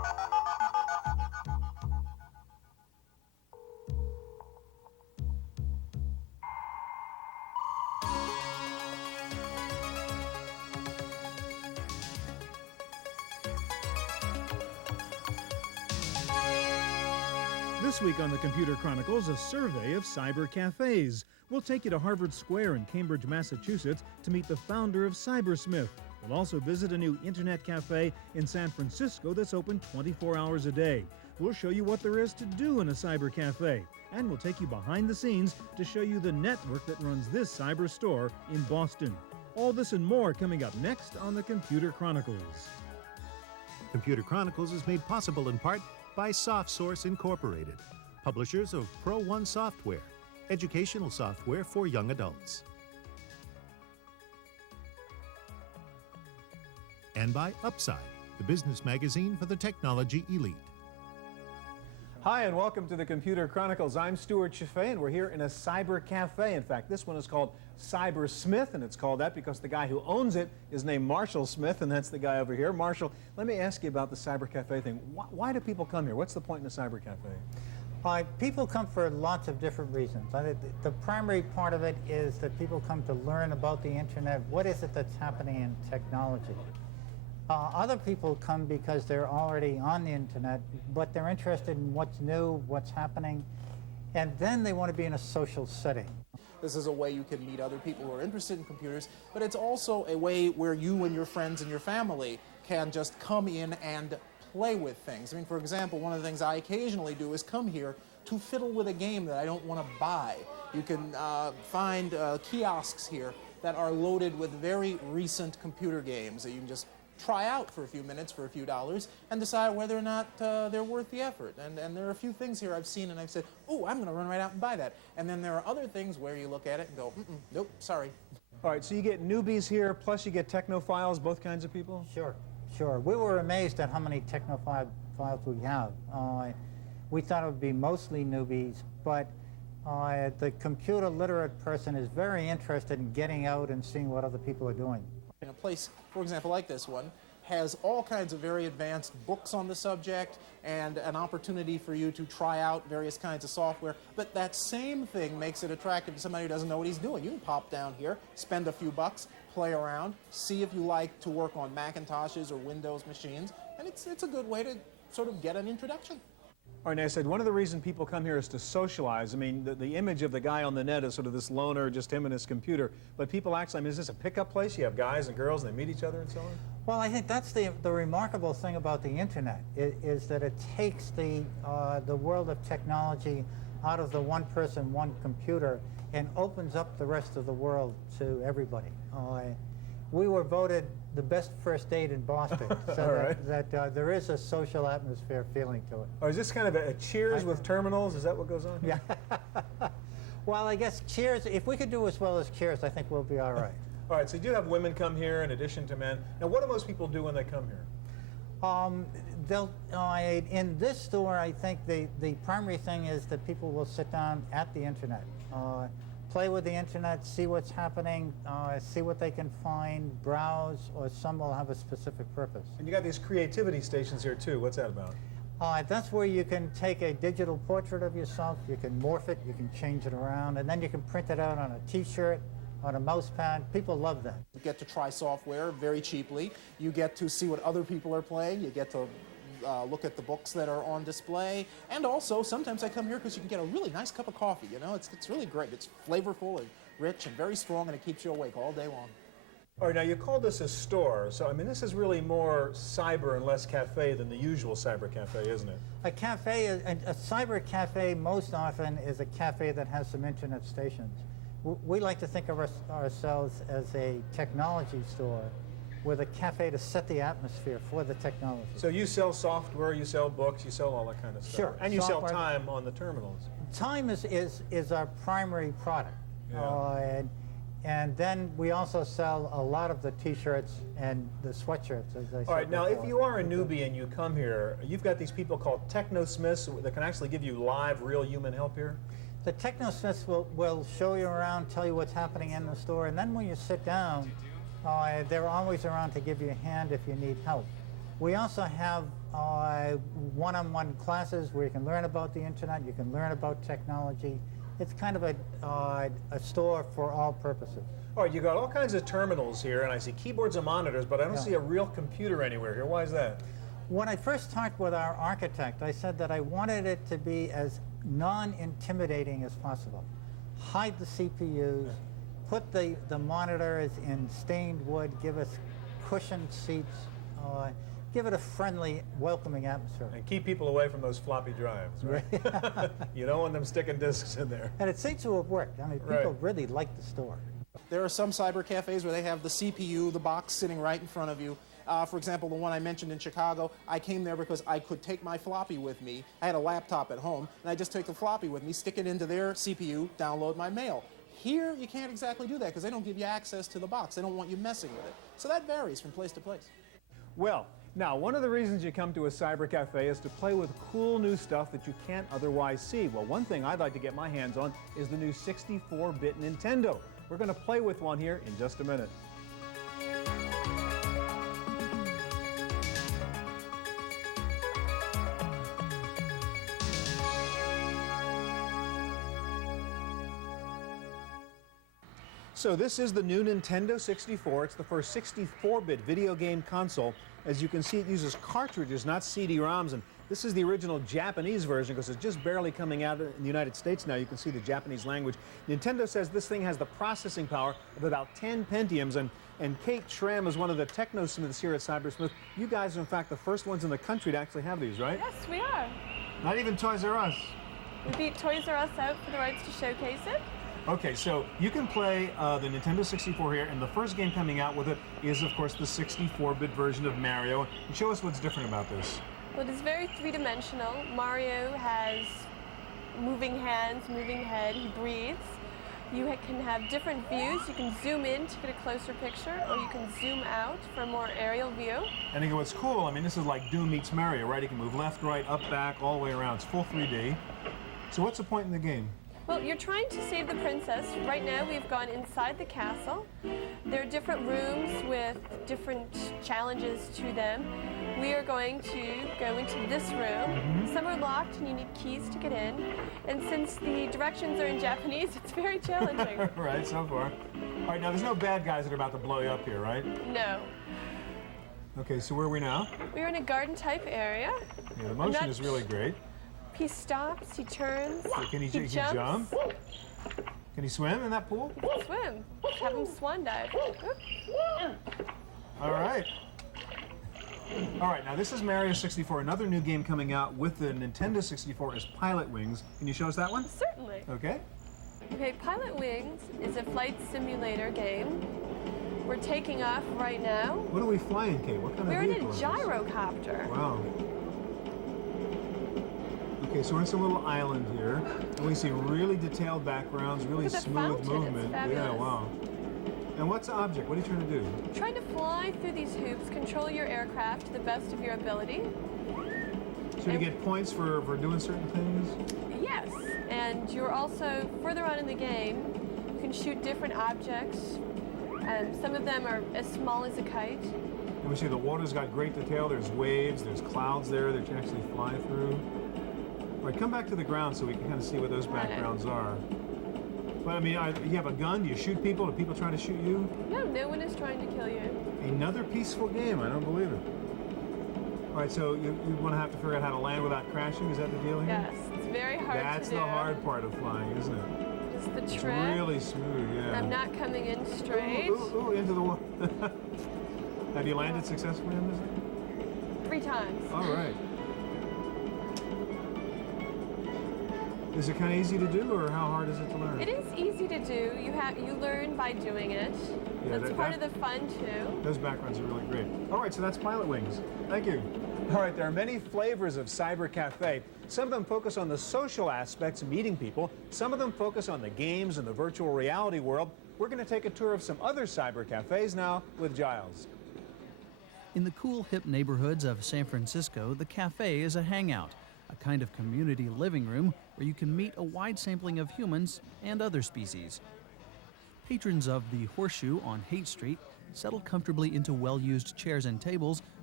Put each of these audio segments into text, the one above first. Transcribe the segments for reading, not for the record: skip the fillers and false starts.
This week on the Computer Chronicles, a survey of cyber cafes. We'll take you to Harvard Square in Cambridge, Massachusetts to meet the founder of Cybersmith. We'll also visit a new internet cafe in San Francisco that's open 24 hours a day. We'll show you what there is to do in a cyber cafe. And we'll take you behind the scenes to show you the network that runs this cyber store in Boston. All this and more coming up next on the Computer Chronicles. Computer Chronicles is made possible in part by SoftSource Incorporated, publishers of Pro One software, educational software for young adults. And by Upside, the business magazine for the technology elite. Hi, and welcome to the Computer Chronicles. I'm Stuart Chaffee, and we're here in a cyber cafe. In fact, this one is called Cybersmith, and it's called that because the guy who owns it is named Marshall Smith, and that's the guy over here. Marshall, let me ask you about the cyber cafe thing. Why do people come here? What's the point in a cyber cafe? People come for lots of different reasons. The primary part of it is that people come to learn about the internet. What is it that's happening in technology? Other people come because they're already on the internet, but they're interested in what's new, what's happening, and then they want to be in a social setting. This is a way you can meet other people who are interested in computers, but it's also a way where you and your friends and your family can just come in and play with things. I mean, for example, one of the things I occasionally do is come here to fiddle with a game that I don't want to buy. You can find kiosks here that are loaded with very recent computer games that you can just try out for a few minutes for a few dollars and decide whether or not they're worth the effort. And there are a few things here I've seen and I've said, oh, I'm going to run right out and buy that. And then there are other things where you look at it and go, nope, sorry. All right, so you get newbies here, plus you get technophiles, both kinds of people? Sure. We were amazed at how many technophiles we have. We thought it would be mostly newbies, but the computer literate person is very interested in getting out and seeing what other people are doing. In a place, for example, like this one, has all kinds of very advanced books on the subject and an opportunity for you to try out various kinds of software. But that same thing makes it attractive to somebody who doesn't know what he's doing. You can pop down here, spend a few bucks, play around, see if you like to work on Macintoshes or Windows machines, and it's a good way to sort of get an introduction. All right, now I said one of the reasons people come here is to socialize. I mean, the image of the guy on the net is sort of this loner, just him and his computer. But people actually, I mean, is this a pickup place? You have guys and girls and they meet each other and so on? Well, I think that's the remarkable thing about the internet, is that it takes the world of technology out of the one person, one computer, and opens up the rest of the world to everybody. We were voted the best first date in Boston, so that there is a social atmosphere feeling to it. Or is this kind of a Cheers with terminals? Is that what goes on? Yeah. Well, I guess Cheers, if we could do as well as Cheers, I think we'll be all right. All right, so you do have women come here in addition to men. Now, what do most people do when they come here? In this store, I think the primary thing is that people will sit down at the internet, play with the internet, see what's happening, see what they can find, browse, or some will have a specific purpose. And you got these creativity stations here too. What's that about? That's where you can take a digital portrait of yourself, you can morph it, you can change it around, and then you can print it out on a t-shirt, on a mouse pad. People love that. You get to try software very cheaply. You get to see what other people are playing. You get to look at the books that are on display. And also, sometimes I come here because you can get a really nice cup of coffee. You know, it's really great. It's flavorful and rich and very strong, and it keeps you awake all day long. All right, now you call this a store, so I mean this is really more cyber and less cafe than the usual cyber cafe, isn't it? A cafe, a cyber cafe most often is a cafe that has some internet stations. We like to think of ourselves as a technology store with a cafe to set the atmosphere for the technology. So you sell software, you sell books, you sell all that kind of stuff. Sure. And you sell time on the terminals. Time is our primary product. Yeah. And then we also sell a lot of the t-shirts and the sweatshirts, as I said. All right, now before. if you are a newbie and you come here, you've got these people called technosmiths that can actually give you live, real human help here? The technosmiths will show you around, tell you what's happening in the store, and then when you sit down, they're always around to give you a hand if you need help. We also have one-on-one classes where you can learn about the internet, you can learn about technology. It's kind of a store for all purposes. All right, you got all kinds of terminals here, and I see keyboards and monitors, but I don't see a real computer anywhere here. Why is that? When I first talked with our architect, I said that I wanted it to be as non-intimidating as possible. Hide the CPUs, put the monitors in stained wood, give us cushioned seats, give it a friendly, welcoming atmosphere. And keep people away from those floppy drives, right? You don't want them sticking discs in there. And it seems to have worked. I mean, people really like the store. There are some cyber cafes where they have the CPU, the box sitting right in front of you. For example, the one I mentioned in Chicago, I came there because I could take my floppy with me. I had a laptop at home, and I just take the floppy with me, stick it into their CPU, download my mail. Here, you can't exactly do that because they don't give you access to the box. They don't want you messing with it. So that varies from place to place. Well, now, one of the reasons you come to a cyber cafe is to play with cool new stuff that you can't otherwise see. Well, one thing I'd like to get my hands on is the new 64-bit Nintendo. We're going to play with one here in just a minute. So this is the new Nintendo 64. It's the first 64-bit video game console. As you can see, it uses cartridges, not CD-ROMs, and this is the original Japanese version because it's just barely coming out in the United States now. You can see the Japanese language. Nintendo says this thing has the processing power of about 10 Pentiums, and Kate Schramm is one of the technosmiths here at Cybersmith. You guys are, in fact, the first ones in the country to actually have these, right? Yes, we are. Not even Toys R Us. We beat Toys R Us out for the rights to showcase it. Okay, so you can play the Nintendo 64 here, and the first game coming out with it is, of course, the 64-bit version of Mario. And show us what's different about this. Well, it is very three-dimensional. Mario has moving hands, moving head, he breathes. You can have different views. You can zoom in to get a closer picture, or you can zoom out for a more aerial view. And again, what's cool, I mean, this is like Doom meets Mario, right? You can move left, right, up, back, all the way around. It's full 3D. So what's the point in the game? Well, you're trying to save the princess. Right now, we've gone inside the castle. There are different rooms with different challenges to them. We are going to go into this room. Some are locked and you need keys to get in. And since the directions are in Japanese, it's very challenging. Right, so far. All right, now there's no bad guys that are about to blow you up here, right? No. Okay, so where are we now? We're in a garden-type area. Yeah, the motion is really great. He stops, he turns, Can he jumps. jump? Can he swim in that pool? He can swim. Have him swan dive. All right. All right, now this is Mario 64. Another new game coming out with the Nintendo 64 is Pilot Wings. Can you show us that one? Certainly. Okay. Okay, Pilot Wings is a flight simulator game. We're taking off right now. What are we flying, Kate? What kind We're of in vehicle a is this? gyrocopter. Wow. Okay, so we're in some little island here, and we see really detailed backgrounds, really Look at the smooth fountain, it's movement. Yeah, fabulous. wow. And what's the object? What are you trying to do? Trying to fly through these hoops, control your aircraft to the best of your ability. So you get points for doing certain things? Yes, and you're also, further on in the game, you can shoot different objects. Some of them are as small as a kite. And we see the water's got great detail. There's waves, there's clouds there that you can actually fly through. All right, come back to the ground so we can kind of see what those backgrounds are. But I mean, you have a gun? Do you shoot people? Do people try to shoot you? No, no one is trying to kill you. Another peaceful game. I don't believe it. All right, so you want to have to figure out how to land without crashing. Is that the deal here? Yes, it's very hard to do. That's the hard part of flying, isn't it? It's the It's trick. really smooth, yeah. I'm not coming in straight. Ooh, into the water. Have you landed successfully on this? 3 times. All right. Is it kind of easy to do, or how hard is it to learn? It is easy to do. You learn by doing it. Yeah, That's part of the fun too. Those backgrounds are really great. All right, so that's Pilot Wings. Thank you. All right, there are many flavors of Cyber Cafe. Some of them focus on the social aspects of meeting people. Some of them focus on the games and the virtual reality world. We're going to take a tour of some other cyber cafes now with Giles. In the cool, hip neighborhoods of San Francisco, the cafe is a hangout, a kind of community living room where you can meet a wide sampling of humans and other species. Patrons of the Horseshoe on Haight Street settle comfortably into well-used chairs and tables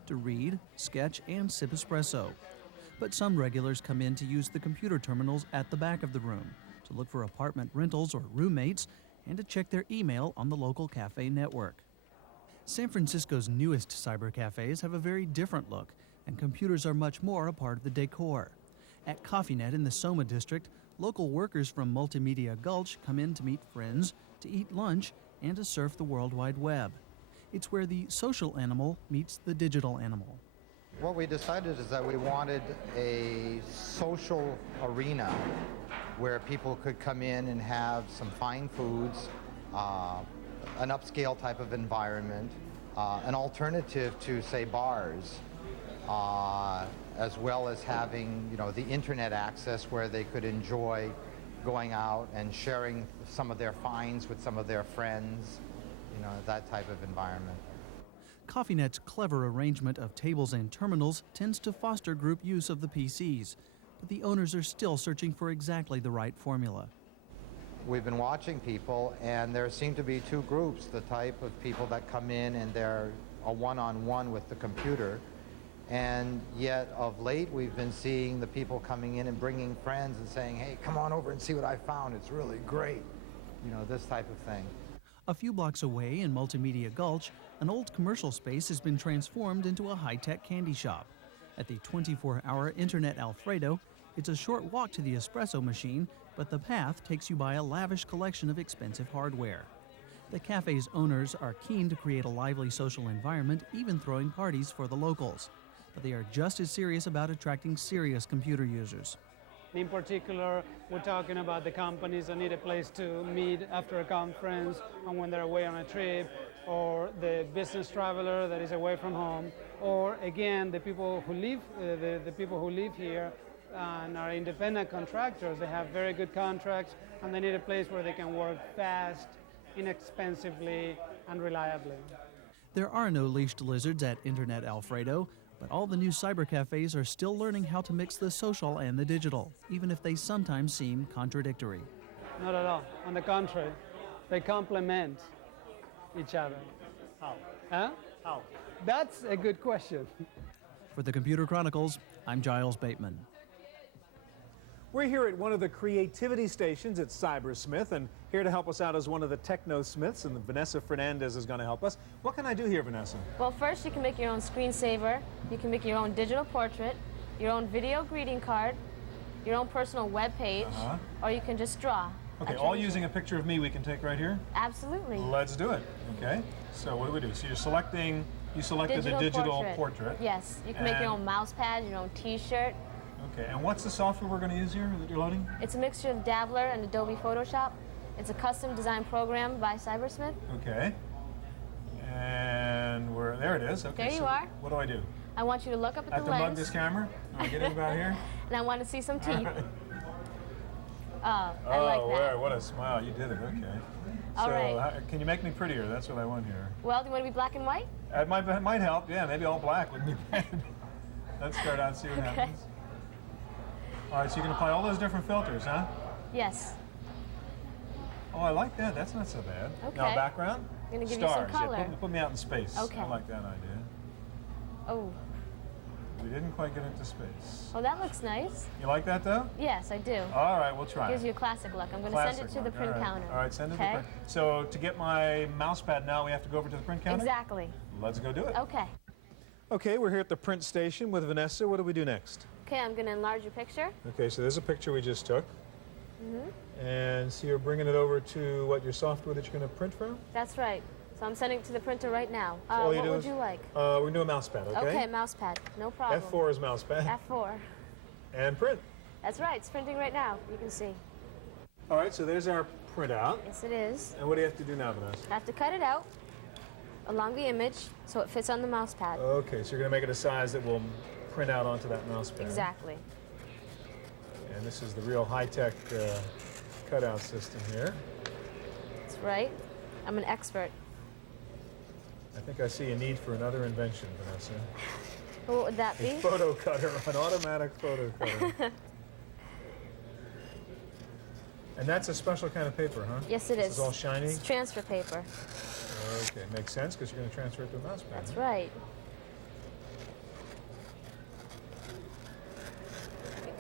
to read, sketch, and sip espresso. But some regulars come in to use the computer terminals at the back of the room, to look for apartment rentals or roommates, and to check their email on the local cafe network. San Francisco's newest cyber cafes have a very different look, and computers are much more a part of the decor. At CoffeeNet in the Soma district, local workers from Multimedia Gulch come in to meet friends, to eat lunch, and to surf the World Wide Web. It's where the social animal meets the digital animal. What we decided is that we wanted a social arena where people could come in and have some fine foods, an upscale type of environment, an alternative to, say, bars, as well as having, the internet access where they could enjoy going out and sharing some of their finds with some of their friends, that type of environment. CoffeeNet's clever arrangement of tables and terminals tends to foster group use of the PCs, but the owners are still searching for exactly the right formula. We've been watching people, and there seem to be two groups, the type of people that come in and they're a one-on-one with the computer, and yet of late we've been seeing the people coming in and bringing friends and saying, hey, come on over and see what I found, it's really great, this type of thing. A few blocks away in Multimedia Gulch, an old commercial space has been transformed into a high-tech candy shop. At the 24-hour Internet Alfredo, it's a short walk to the espresso machine, but the path takes you by a lavish collection of expensive hardware. The cafe's owners are keen to create a lively social environment, even throwing parties for the locals. But they are just as serious about attracting serious computer users. In particular, we're talking about the companies that need a place to meet after a conference and when they're away on a trip, or the business traveler that is away from home, or again, the people who live, the people who live here and are independent contractors. They have very good contracts and they need a place where they can work fast, inexpensively, and reliably. There are no leashed lizards at Internet Alfredo, but all the new cyber cafes are still learning how to mix the social and the digital, even if they sometimes seem contradictory. Not at all. On the contrary, they complement each other. How? Huh? How? That's a good question. For the Computer Chronicles, I'm Giles Bateman. We're here at one of the creativity stations at Cybersmith, and here to help us out is one of the techno-smiths, and Vanessa Fernandez is going to help us. What can I do here, Vanessa? Well, first you can make your own screensaver, you can make your own digital portrait, your own video greeting card, your own personal web page, or you can just draw. Okay, all using a picture of me we can take right here? Absolutely. Let's do it. Okay, so what do we do? So you selected the digital portrait. Yes, you can make your own mouse pad, your own t-shirt. Okay, and what's the software we're going to use here that you're loading? It's a mixture of Travle and Adobe Photoshop. It's a custom design program by Cybersmith. Okay, and there it is. Okay, there you are. What do I do? I want you to look up at the lens. I have to mug this camera? Am I getting about here? And I want to see some teeth. Right. I like that. What a smile. You did it. Okay. All right. Can you make me prettier? That's what I want here. Well, do you want to be black and white? It might help. Yeah, maybe all black wouldn't be bad. Let's start out and see what happens. All right, so you can apply all those different filters, huh? Yes. Oh, I like that. That's not so bad. Okay. Now, background? I'm going to give Stars. you some color. Yeah, put me out in space. Okay. I like that idea. Oh. We didn't quite get into space. Oh, that looks nice. You like that, though? Yes, I do. All right, we'll try. Gives you a classic look. I'm going to send it to the print counter. All right, send it to the print. So to get my mouse pad now, we have to go over to the print counter? Exactly. Let's go do it. Okay. Okay, we're here at the print station with Vanessa. What do we do next? Okay, I'm going to enlarge your picture. Okay, so there's a picture we just took. And so you're bringing it over to your software that you're going to print from? That's right. So I'm sending it to the printer right now. So what would you like? We're going to do a mouse pad, okay? Okay, mouse pad. No problem. F4 is mouse pad. F4. And print. That's right. It's printing right now. You can see. All right, so there's our printout. Yes, it is. And what do you have to do now, Vanessa? I have to cut it out along the image so it fits on the mouse pad. Okay, so you're going to make it a size that will print out onto that mouse pad. Exactly. And this is the real high-tech cutout system here. That's right. I'm an expert. I think I see a need for another invention, Vanessa. What would that be? A photo cutter, an automatic photo cutter. And that's a special kind of paper, huh? Yes, it is. This is all shiny? It's transfer paper. Okay, makes sense because you're going to transfer it to a mouse pad. That's right.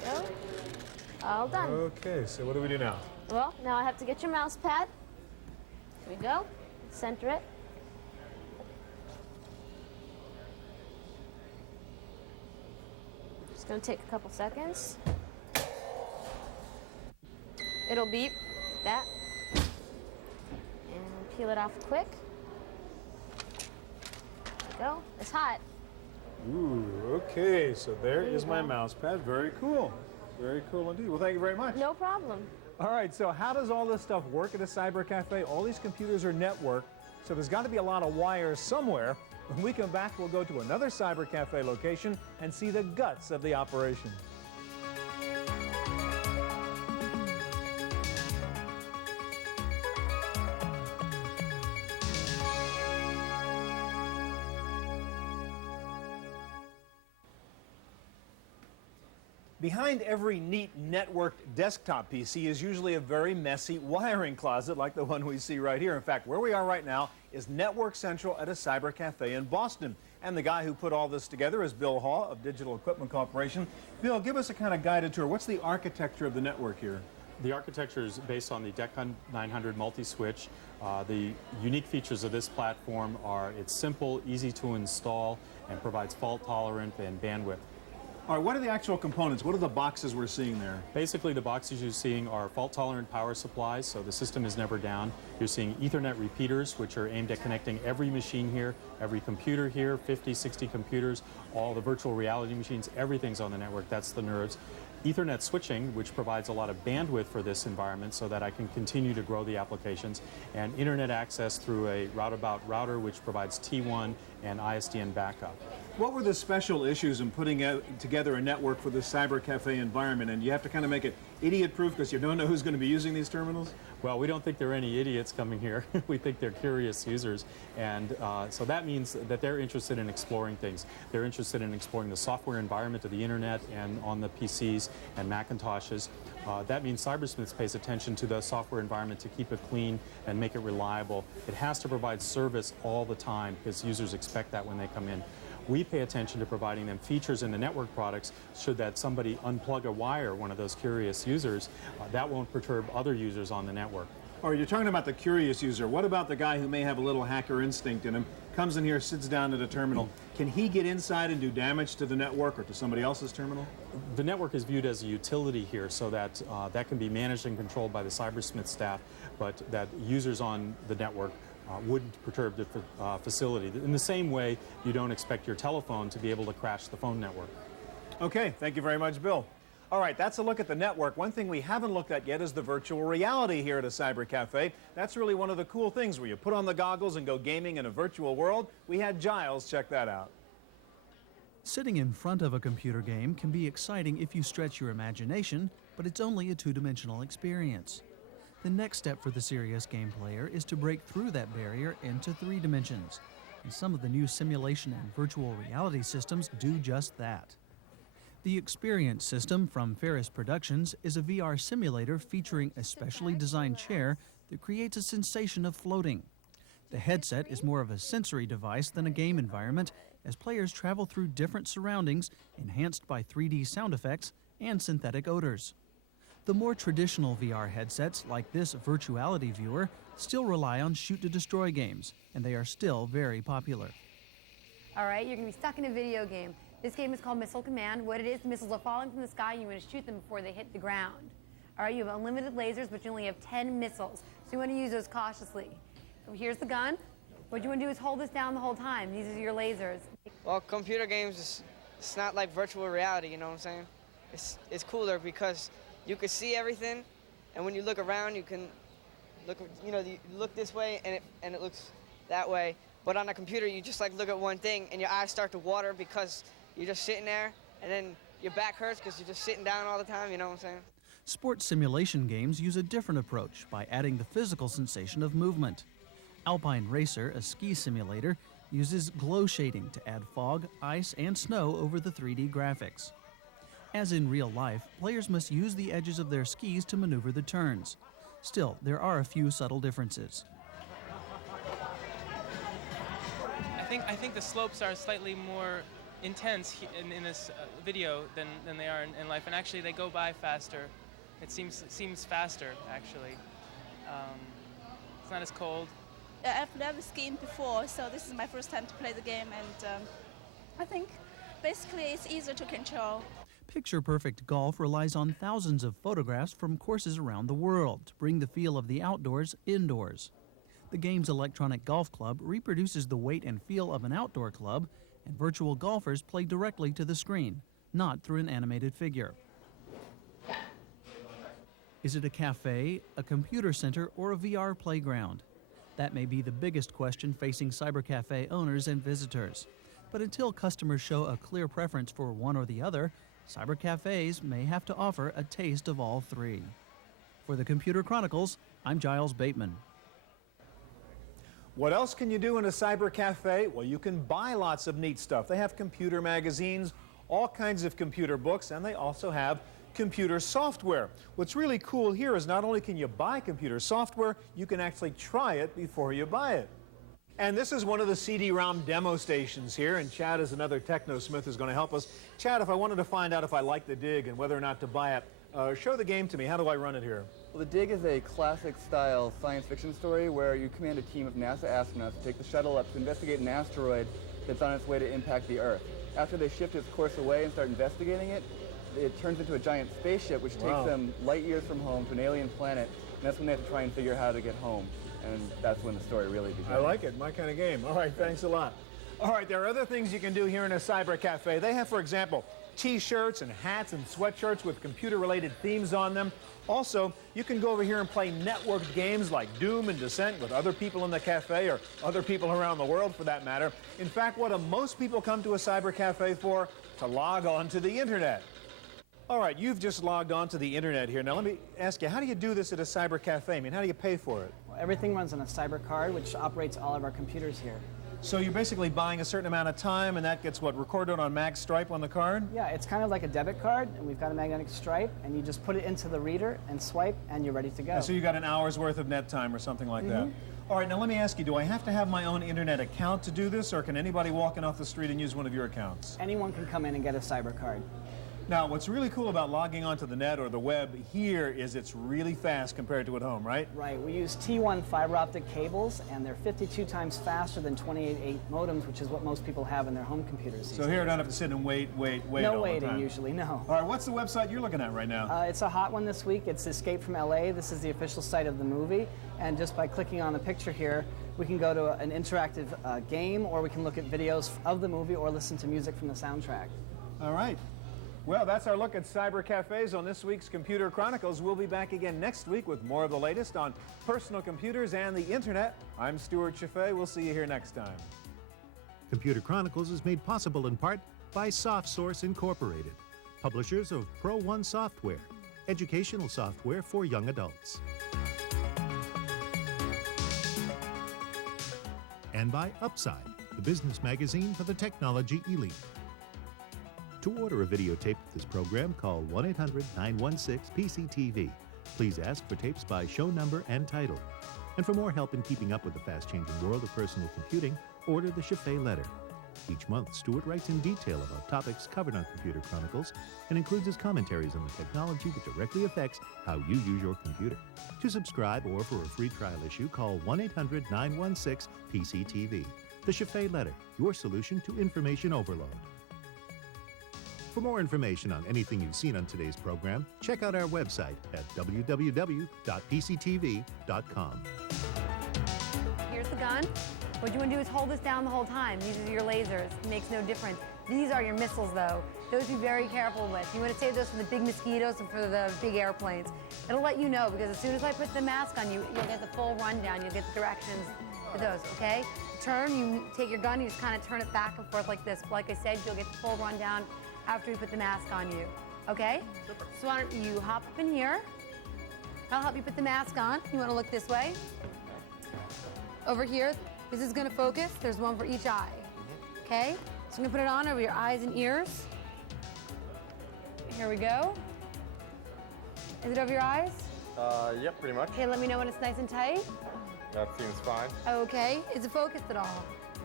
Go. All done. Okay, so what do we do now? Well, now I have to get your mouse pad. Here we go. Center it. It's going to take a couple seconds. It'll beep, that. And peel it off quick. There we go. It's hot. Ooh, okay, so there There you is my go. mouse pad. Very cool. Very cool indeed. Well, thank you very much. No problem. All right, so how does all this stuff work at a cyber cafe? All these computers are networked, so there's got to be a lot of wires somewhere. When we come back, we'll go to another cyber cafe location and see the guts of the operation. Behind every neat networked desktop PC is usually a very messy wiring closet like the one we see right here. In fact, where we are right now is Network Central at a cyber cafe in Boston. And the guy who put all this together is Bill Haw of Digital Equipment Corporation. Bill, give us a kind of guided tour. What's the architecture of the network here? The architecture is based on the DECON 900 multi-switch. The unique features of this platform are it's simple, easy to install, and provides fault tolerant and bandwidth. All right, what are the actual components? What are the boxes we're seeing there? Basically, the boxes you're seeing are fault-tolerant power supplies, so the system is never down. You're seeing Ethernet repeaters, which are aimed at connecting every machine here, every computer here, 50, 60 computers, all the virtual reality machines, everything's on the network. That's the nerves. Ethernet switching, which provides a lot of bandwidth for this environment so that I can continue to grow the applications, and internet access through a roundabout router, which provides T1 and ISDN backup. What were the special issues in putting together a network for this cyber cafe environment? And you have to kind of make it idiot-proof because you don't know who's going to be using these terminals? Well, we don't think there are any idiots coming here. We think they're curious users. And so that means that they're interested in exploring things. They're interested in exploring the software environment of the internet and on the PCs and Macintoshes. That means Cybersmiths pays attention to the software environment to keep it clean and make it reliable. It has to provide service all the time because users expect that when they come in. We pay attention to providing them features in the network products should that somebody unplug a wire, one of those curious users, that won't perturb other users on the network. Or you're talking about the curious user. What about the guy who may have a little hacker instinct in him, comes in here, sits down at a terminal? Can he get inside and do damage to the network or to somebody else's terminal? The network is viewed as a utility here, so that that can be managed and controlled by the Cybersmith staff, but that users on the network wouldn't perturb the facility. In the same way, you don't expect your telephone to be able to crash the phone network. Okay, thank you very much, Bill. All right, that's a look at the network. One thing we haven't looked at yet is the virtual reality here at a cyber cafe. That's really one of the cool things where you put on the goggles and go gaming in a virtual world. We had Giles check that out. Sitting in front of a computer game can be exciting if you stretch your imagination, but it's only a two-dimensional experience. The next step for the serious game player is to break through that barrier into 3 dimensions. And some of the new simulation and virtual reality systems do just that. The Experience system from Ferris Productions is a VR simulator featuring a specially designed chair that creates a sensation of floating. The headset is more of a sensory device than a game environment as players travel through different surroundings enhanced by 3D sound effects and synthetic odors. The more traditional VR headsets, like this Virtuality Viewer, still rely on shoot-to-destroy games, and they are still very popular. All right, you're going to be stuck in a video game. This game is called Missile Command. What it is, the missiles are falling from the sky, and you want to shoot them before they hit the ground. All right, you have unlimited lasers, but you only have 10 missiles, so you want to use those cautiously. So here's the gun. What you want to do is hold this down the whole time. These are your lasers. Well, computer games, it's not like virtual reality, you know what I'm saying? It's cooler because you can see everything, and when you look around, you can look, you look this way, and it looks that way. But on a computer, you just like look at one thing, and your eyes start to water because you're just sitting there, and then your back hurts because you're just sitting down all the time, you know what I'm saying? Sports simulation games use a different approach by adding the physical sensation of movement. Alpine Racer, a ski simulator, uses glow shading to add fog, ice, and snow over the 3D graphics. As in real life, players must use the edges of their skis to maneuver the turns. Still, there are a few subtle differences. I think the slopes are slightly more intense in this video than they are in life, and actually they go by faster. It seems faster, actually. It's not as cold. I've never skied before, so this is my first time to play the game, and I think basically it's easier to control. Picture-perfect golf relies on thousands of photographs from courses around the world to bring the feel of the outdoors indoors. The game's electronic golf club reproduces the weight and feel of an outdoor club, and virtual golfers play directly to the screen, not through an animated figure. Is it a cafe, a computer center, or a VR playground? That may be the biggest question facing cybercafe owners and visitors. But until customers show a clear preference for one or the other, cybercafes may have to offer a taste of all three. For the Computer Chronicles, I'm Giles Bateman. What else can you do in a cyber cafe? Well, you can buy lots of neat stuff. They have computer magazines, all kinds of computer books, and they also have computer software. What's really cool here is not only can you buy computer software, you can actually try it before you buy it. And this is one of the CD-ROM demo stations here, and Chad is another technosmith who's going to help us. Chad, if I wanted to find out if I like the dig and whether or not to buy it, show the game to me. How do I run it here? Well, the dig is a classic-style science fiction story where you command a team of NASA astronauts to take the shuttle up to investigate an asteroid that's on its way to impact the Earth. After they shift its course away and start investigating it, it turns into a giant spaceship which takes them light years from home to an alien planet, and that's when they have to try and figure out how to get home. And that's when the story really begins. I like it. My kind of game. All right, thanks a lot. All right, there are other things you can do here in a cyber cafe. They have, for example, T-shirts and hats and sweatshirts with computer-related themes on them. Also, you can go over here and play networked games like Doom and Descent with other people in the cafe, or other people around the world for that matter. In fact, what do most people come to a cyber cafe for? To log on to the internet. All right, you've just logged on to the internet here. Now let me ask you, how do you do this at a cyber cafe? I mean, how do you pay for it? Well, everything runs on a cyber card, which operates all of our computers here. So you're basically buying a certain amount of time, and that gets, what, recorded on mag stripe on the card? Yeah, it's kind of like a debit card, and we've got a magnetic stripe, and you just put it into the reader and swipe, and you're ready to go. And so you got an hour's worth of net time or something like that. All right, now let me ask you, do I have to have my own internet account to do this, or can anybody walk in off the street and use one of your accounts? Anyone can come in and get a cyber card. Now, what's really cool about logging onto the net or the web here is it's really fast compared to at home, right? Right. We use T1 fiber optic cables, and they're 52 times faster than 28.8 modems, which is what most people have in their home computers. So here I don't have to sit and wait no all the waiting time. Usually, no. All right, what's the website you're looking at right now? It's a hot one this week. It's Escape from LA. This is the official site of the movie, and just by clicking on the picture here, we can go to an interactive game, or we can look at videos of the movie or listen to music from the soundtrack. All right. Well, that's our look at cyber cafes on this week's Computer Chronicles. We'll be back again next week with more of the latest on personal computers and the internet. I'm Stuart Chaffee. We'll see you here next time. Computer Chronicles is made possible in part by SoftSource Incorporated, publishers of Pro One software, educational software for young adults. And by Upside, the business magazine for the technology elite. To order a videotape of this program, call 1-800-916-PCTV. Please ask for tapes by show number and title. And for more help in keeping up with the fast-changing world of personal computing, order the Chaffee Letter. Each month, Stuart writes in detail about topics covered on Computer Chronicles and includes his commentaries on the technology that directly affects how you use your computer. To subscribe or for a free trial issue, call 1-800-916-PCTV. The Chaffee Letter, your solution to information overload. For more information on anything you've seen on today's program, check out our website at www.pctv.com. Here's the gun. What you want to do is hold this down the whole time. These are your lasers. It makes no difference. These are your missiles, though. Those be very careful with. You want to save those for the big mosquitoes and for the big airplanes. It'll let you know, because as soon as I put the mask on you, you'll get the full rundown. You'll get the directions for those, okay? Turn, you take your gun, you just kind of turn it back and forth like this. Like I said, you'll get the full rundown after we put the mask on you, okay? Super. So why don't you hop up in here. I'll help you put the mask on. You want to look this way. Over here, this is going to focus. There's one for each eye, okay? So I'm going to put it on over your eyes and ears. Here we go. Is it over your eyes? Yep, pretty much. Okay, let me know when it's nice and tight. That seems fine. Okay, is it focused at all?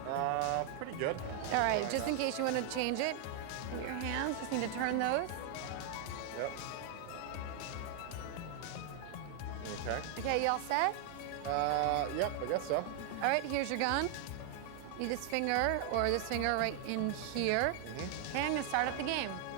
Pretty good. All right, just in case you want to change it, with your hands, just need to turn those. Yep. Okay. Okay, you all set? Yep, I guess so. All right, here's your gun. You this finger or this finger right in here. Okay, I'm gonna start up the game.